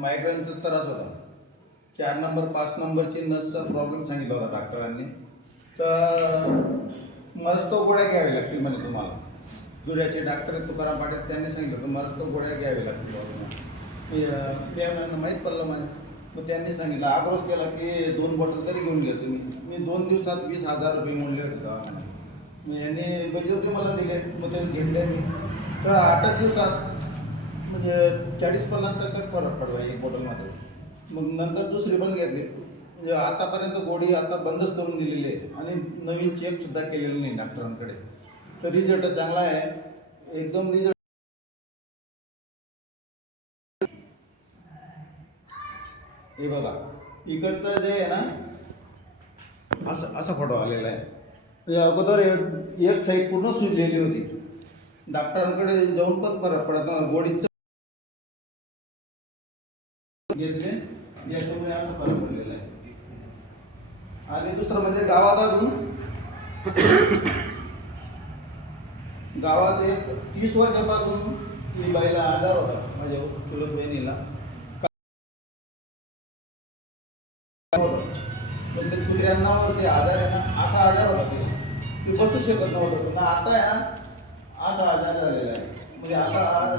मायग्रेनचा त्रास होता. 4 नंबर 5 नंबरची नसचा प्रॉब्लेम सांगितला होता डॉक्टरांनी. तर मलाच तो गोळ्या घ्याव्या लागतील म्हणे तुम्हाला. जुऱ्याचे डॉक्टर तुकाराम पाटील त्यांनी सांगितलं तर मलाच तो गोळ्या घ्याव्या लागतील बाबा. माहीत पडलं माझ्या. मग त्यांनी सांगितलं आग्रह केला की 2 बॉटल तरी घेऊन घ्या तुम्ही. मी 2 दिवसात 20,000 रुपये मोडले होते दवाखान्यात. मग यांनी बजेट मला दिले. मग त्यांनी घेतले मी. तर 8 दिवसात म्हणजे 40-50% फरक पडला एक बॉटलमध्ये. मग नंतर दुसरी पण घेतली. म्हणजे आतापर्यंत गोळी आता बंदच करून दिलेली आहे आणि नवीन चेकसुद्धा केलेलं नाही डॉक्टरांकडे. तर रिझल्ट चांगला आहे एकदम. रिझल्ट हे बघा इकडचं जे आहे ना असा फोटो आलेला आहे. अगोदर एक साईड पूर्ण सुजलेली होती. डॉक्टरांकडे जाऊन पण फरक पडत ना. गोळीचं घेतले याच्यामुळे असं फरक पडलेला आहे. आणि दुसरं म्हणजे गावात एक 30 वर्षापासून ती बाईला आजार होता. माझ्या चुलत बहिणीला पण ते कुत्र्यांना ते आजार आहे ना असा आजार होता. ते बसू शकत नव्हतं. पण आता आहे ना असा आजार झालेला आहे. म्हणजे आता